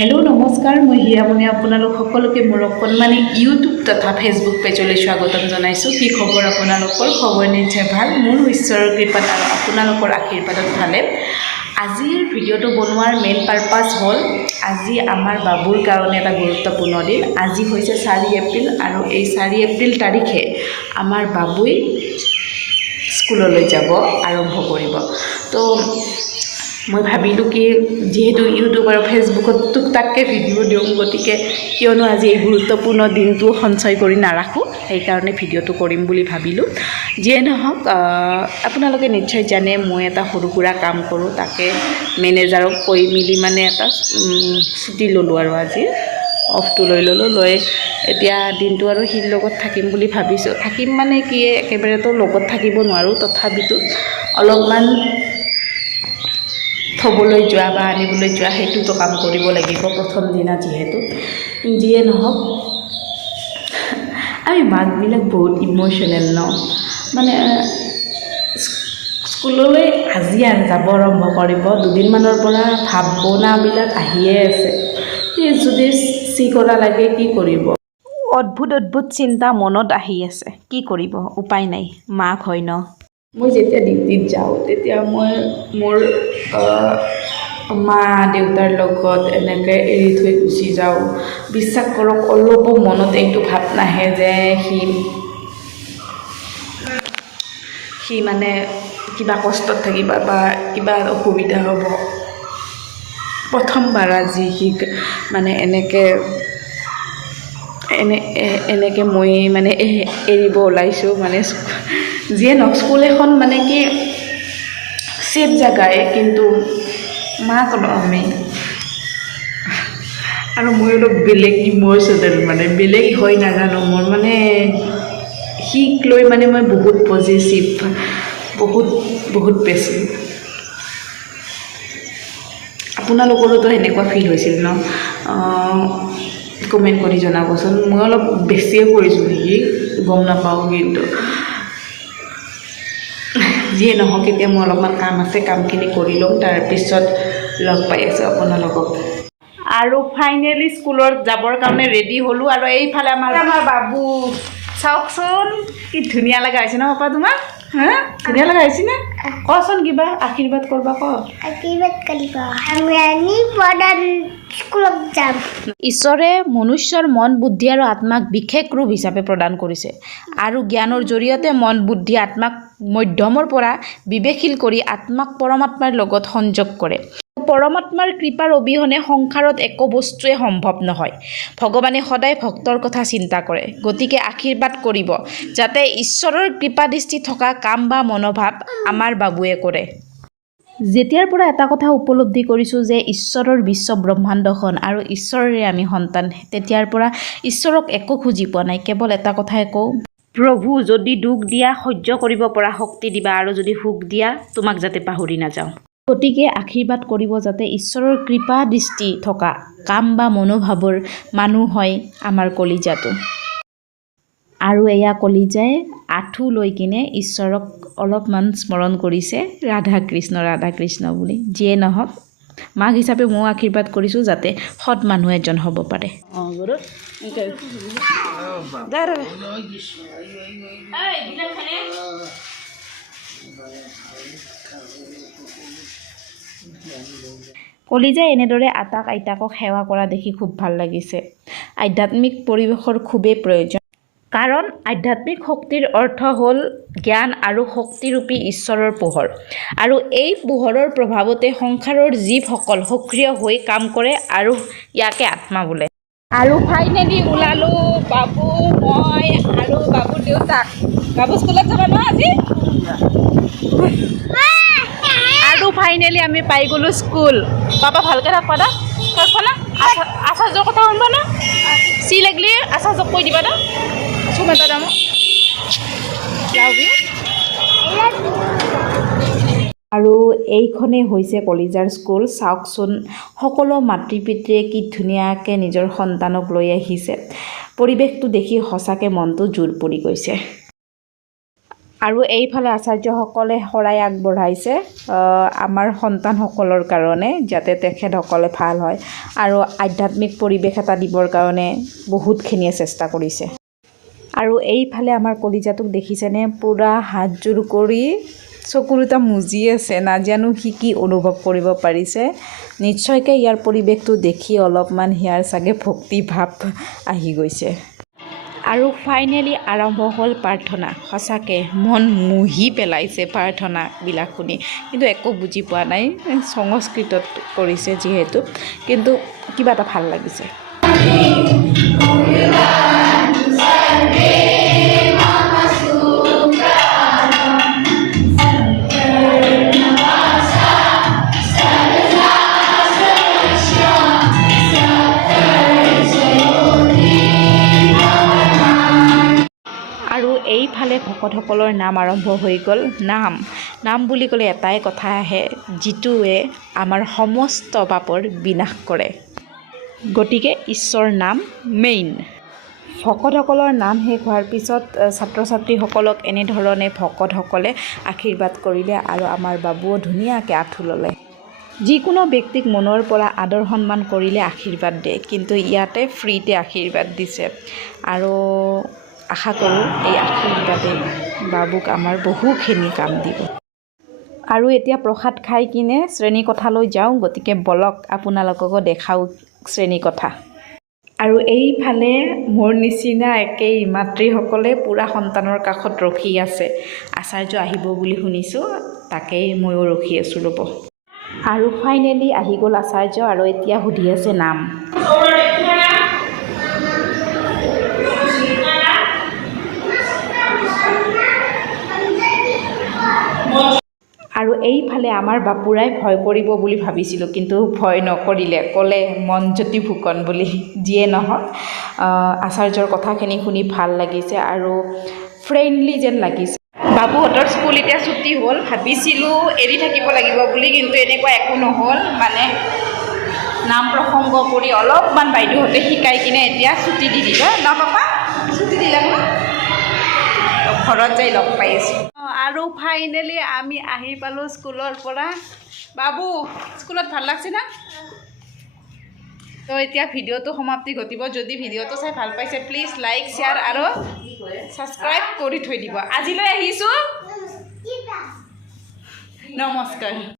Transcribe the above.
Hello नमस्कार मैं हिरामणि आपनालोक सकलोके मोर अकणमानि YouTube तथा फेसबुक पेजले स्वागतम जनाइছোঁ। कि खबर आपनालोकर खबर निश्चय ভাল मोर ঈশ্বৰৰ कृपात आरो आपनालोकर आशीर्वादत भाले। आजिर भिडिओটো बनोৱাৰ मेन पार्पास हल আজি आमार बाबुर कारणे এটা गुरुत्वपूर्ण दिन। আজি হৈছে 4 एप्रिल और এই 4 एप्रिल तारिखे आमार बाबुई स्कुलলৈ যাব आरम्भ কৰিব। तो मैं भाविलो कि जेहेतु यूट्यूब और फेसबुकत टुकटाके भिडिओ दिওঁ गतिके कियनो आज এই गुरुत्वपूर्ण दिनটো सঞ্চয় কৰি নাৰাখোঁ সেইকাৰণে ভিডিঅ'টো কৰিম বুলি ভাবিলোঁ। যিয়ে নহওক আপোনালোকে নিশ্চয় জানে মই এটা সৰু সুৰা কাম কৰোঁ, তাকে মেনেজাৰক কৈ মিলি মানে এটা ছুটি ল'লোঁ আৰু আজি অফটো লৈ ল'লোঁ। লৈ এতিয়া দিনটো আৰু হিৰ লগত থাকিম বুলি ভাবিছোঁ। থাকিম মানে কি একেবাৰেতো লগত থাকিব নোৱাৰোঁ, তথাপিতো অলপমান থবলৈ যোৱা বা আনিবলৈ যোৱা সেইটোতো কাম কৰিব লাগিব প্ৰথম দিনা। যিয়ে নহওক আমি মাকবিলাক বহুত ইমোশ্যনেল ন, মানে স্কুললৈ আজি যাব আৰম্ভ কৰিব দুদিনমানৰ পৰা ভাৱনাবিলাক আহিয়ে আছে। যদি চি কৰা লাগে কি কৰিব, অদ্ভুত অদ্ভুত চিন্তা মনত আহি আছে। কি কৰিব, উপায় নাই, মাক হয় ন। মই যেতিয়া ডিউটিত যাওঁ তেতিয়া মই মোৰ মা দেউতাৰ লগত এনেকৈ এৰি থৈ গুচি যাওঁ। বিশ্বাস কৰক অলপো মনত এইটো ভাৱ নাহে যে সি মানে কিবা কষ্টত থাকিব বা কিবা অসুবিধা হ'ব। প্ৰথমবাৰ আজি সি মানে এনেকৈ মই মানে এৰিব ওলাইছোঁ। মানে যিয়ে নহওক স্কুল এখন মানে কি ছেফ জেগাই, কিন্তু মাক আমি আৰু মই অলপ বেলেগ ইমোশ্যনেল, মানে বেলেগ হয় নাজানো। মোৰ মানে সিক লৈ মানে মই বহুত পজিটিভ, বহুত বেছি। আপোনালোকৰোতো সেনেকুৱা ফিল হৈছিল ন? কমেণ্ট কৰি জনাবচোন। মই অলপ বেছিয়ে কৰিছোঁ নেকি গম নাপাওঁ, কিন্তু যিয়ে নহওক এতিয়া মোৰ অলপমান কাম আছে, কামখিনি কৰি ল'ম, তাৰপিছত লগ পাই আছোঁ আপোনালোকক। আৰু ফাইনেলি স্কুলত যাবৰ কাৰণে ৰেডি হ'লোঁ। আৰু এইফালে আমাৰ বাবু চাওকচোন কি ধুনীয়া লগা হৈছে ন পাপা তোমাক? হা ধুনীয়া লগা হৈছে নে? কচোন কিবা আশীৰ্বাদ কৰবা, ক। আশীৰ্বাদ কৰিব আমি স্কুলত যাম। ঈশ্বৰে মনুষ্যৰ মন বুদ্ধি আৰু আত্মাক বিশেষ ৰূপ হিচাপে প্ৰদান কৰিছে আৰু জ্ঞানৰ জৰিয়তে মন বুদ্ধি আত্মাক মধ্যমৰ পৰা বিবেকশীল কৰি আত্মাক পৰমাত্মাৰ লগত সংযোগ কৰে। পৰমাত্মাৰ কৃপাৰ অবিহনে সংসাৰত একো বস্তুৱে সম্ভৱ নহয়। ভগৱানে সদায় ভক্তৰ কথা চিন্তা কৰে, গতিকে আশীৰ্বাদ কৰিব যাতে ঈশ্বৰৰ কৃপাদৃষ্টি থকা কাম বা মনোভাৱ আমাৰ বাবুৱে কৰে। যেতিয়াৰ পৰা এটা কথা উপলব্ধি কৰিছোঁ যে ঈশ্বৰৰ বিশ্ব ব্ৰহ্মাণ্ডখন আৰু ঈশ্বৰৰে আমি সন্তান, তেতিয়াৰ পৰা ঈশ্বৰক একো খুজি পোৱা নাই। কেৱল এটা কথাই কওঁ, প্ৰভু যদি দুখ দিয়া সহ্য কৰিব পৰা শক্তি দিবা, আৰু যদি সুখ দিয়া তোমাক যাতে পাহৰি নাযাওঁ। গতিকে আশীৰ্বাদ কৰিব যাতে ঈশ্বৰৰ কৃপা দৃষ্টি থকা কাম বা মনোভাৱৰ মানুহ হয় আমাৰ কলিজাটো। আৰু এয়া কলিজাই আঁঠু লৈ কিনে ঈশ্বৰক অলপমান স্মৰণ কৰিছে ৰাধা কৃষ্ণ বুলি। যিয়ে নহওক মাক হিচাপে ময়ো আশীৰ্বাদ কৰিছোঁ যাতে সৎ মানুহ এজন হ'ব পাৰে। কলিজাই এনেদৰে আটাক আইতাকক সেৱা কৰা দেখি খুব ভাল লাগিছে। আধ্যাত্মিক পৰিৱেশৰ খুবেই প্ৰয়োজন, কাৰণ আধ্যাত্মিক শক্তিৰ অৰ্থ হ'ল জ্ঞান আৰু শক্তিৰূপী ঈশ্বৰৰ পোহৰ, আৰু এই পোহৰৰ প্ৰভাৱতে সংসাৰৰ জীৱসকল সক্ৰিয় হৈ কাম কৰে আৰু ইয়াকে আত্মা বোলে। আৰু ফাইনেলি ওলালোঁ বাবু, মই আৰু বাবুৰ দেউতাক। বাবু স্কুলত যাবা ন আজি? আৰু ফাইনেলি আমি পাই গ'লোঁ স্কুল। পাপা ভালকৈ থাকবা না, থাকবা না? আচাৰ্যৰ কথা শুনবা না? চি লাগিলে আচাৰ্যক কৈ দিবা না? চুমেটা দাম আৰু এইখনেই হৈছে কলিজাৰ স্কুল। চাওকচোন সকলো মাতৃ পিতৃয়ে কি ধুনীয়াকৈ নিজৰ সন্তানক লৈ আহিছে। পৰিৱেশটো দেখি সঁচাকৈ মনটো জোৰ পৰি গৈছে। আৰু এইফালে আচাৰ্যসকলে শৰাই আগবঢ়াইছে আমাৰ সন্তানসকলৰ কাৰণে, যাতে তেখেতসকলে ভাল হয় আৰু আধ্যাত্মিক পৰিৱেশ এটা দিবৰ কাৰণে বহুতখিনিয়ে চেষ্টা কৰিছে। আৰু এইফালে আমাৰ কলিজাটোক দেখিছেনে, পূৰা হাতযোৰ কৰি চকুৰ এটা মুজি আছে, নাজানো সি কি অনুভৱ কৰিব পাৰিছে। নিশ্চয়কৈ ইয়াৰ পৰিৱেশটো দেখি অলপমান ইয়াৰ চাগে ভক্তিভাৱ আহি গৈছে। আৰু ফাইনেলি আৰম্ভ হ'ল প্ৰাৰ্থনা। সঁচাকৈ মন মুহি পেলাইছে প্ৰাৰ্থনাবিলাক শুনি, কিন্তু একো বুজি পোৱা নাই, সংস্কৃতত কৰিছে যিহেতু, কিন্তু কিবা এটা ভাল লাগিছে। আৰু এইফালে ভকতসকলৰ নাম আৰম্ভ হৈ গ'ল। নাম বুলি ক'লে এটাই কথা আহে, যিটোৱে আমাৰ সমস্ত পাপৰ বিনাশ কৰে। গতিকে ঈশ্বৰ নাম মেইন। ভকতসকলৰ নাম শেষ হোৱাৰ পিছত ছাত্ৰ ছাত্ৰীসকলক এনেধৰণে ভকতসকলে আশীৰ্বাদ কৰিলে আৰু আমাৰ বাবুও ধুনীয়াকৈ আঁঠু ল'লে। যিকোনো ব্যক্তিক মনৰ পৰা আদৰ সন্মান কৰিলে আশীৰ্বাদ দিয়ে, কিন্তু ইয়াতে ফ্ৰীতে আশীৰ্বাদ দিছে। আৰু আশা কৰোঁ এই আশীৰ্বাদে বাবুক আমাৰ বহুখিনি কাম দিব। আৰু এতিয়া প্ৰসাদ খাই কিনে শ্ৰেণীকোঠালৈ যাওঁ, গতিকে বলক আপোনালোককো দেখাওঁ শ্ৰেণীকোঠা। আৰু এইফালে মোৰ নিচিনা একেই মাতৃসকলে পূৰা সন্তানৰ কাষত ৰখি আছে। আচাৰ্য আহিব বুলি শুনিছোঁ, তাকেই ময়ো ৰখি আছোঁ ৰ'ব। আৰু ফাইনেলি আহি গ'ল আচাৰ্য, আৰু এতিয়া সুধি আছে নাম। আৰু এইফালে আমাৰ বাপুৰাই ভয় কৰিব বুলি ভাবিছিলোঁ, কিন্তু ভয় নকৰিলে, ক'লে মনজ্যোতি ফুকন বুলি। যিয়ে নহওক আচাৰ্যৰ কথাখিনি শুনি ভাল লাগিছে আৰু ফ্ৰেণ্ডলি যেন লাগিছে। বাবুহঁতৰ স্কুল এতিয়া ছুটি হ'ল, ভাবিছিলোঁ এৰি থাকিব লাগিব বুলি, কিন্তু এনেকুৱা একো নহ'ল। মানে নাম প্ৰসংগ কৰি অলপমান বাইদেউহঁতে শিকাই কিনে এতিয়া ছুটি দি দিলে ন পাপা? ছুটি দিলে ন? ঘৰত যাই লগ পাই আছোঁ। আৰু ফাইনেলি আমি আহি পালোঁ স্কুলৰ পৰা। বাবু, স্কুলত ভাল লাগছে না? তো এতিয়া ভিডিঅ'টো সমাপ্তি ঘটিব। যদি ভিডিঅ'টো চাই ভাল পাইছে, প্লিজ লাইক, শ্বেয়াৰ আৰু ছাবস্ক্ৰাইব কৰি থৈ দিব। আজিলৈ আহিছোঁ, নমস্কাৰ।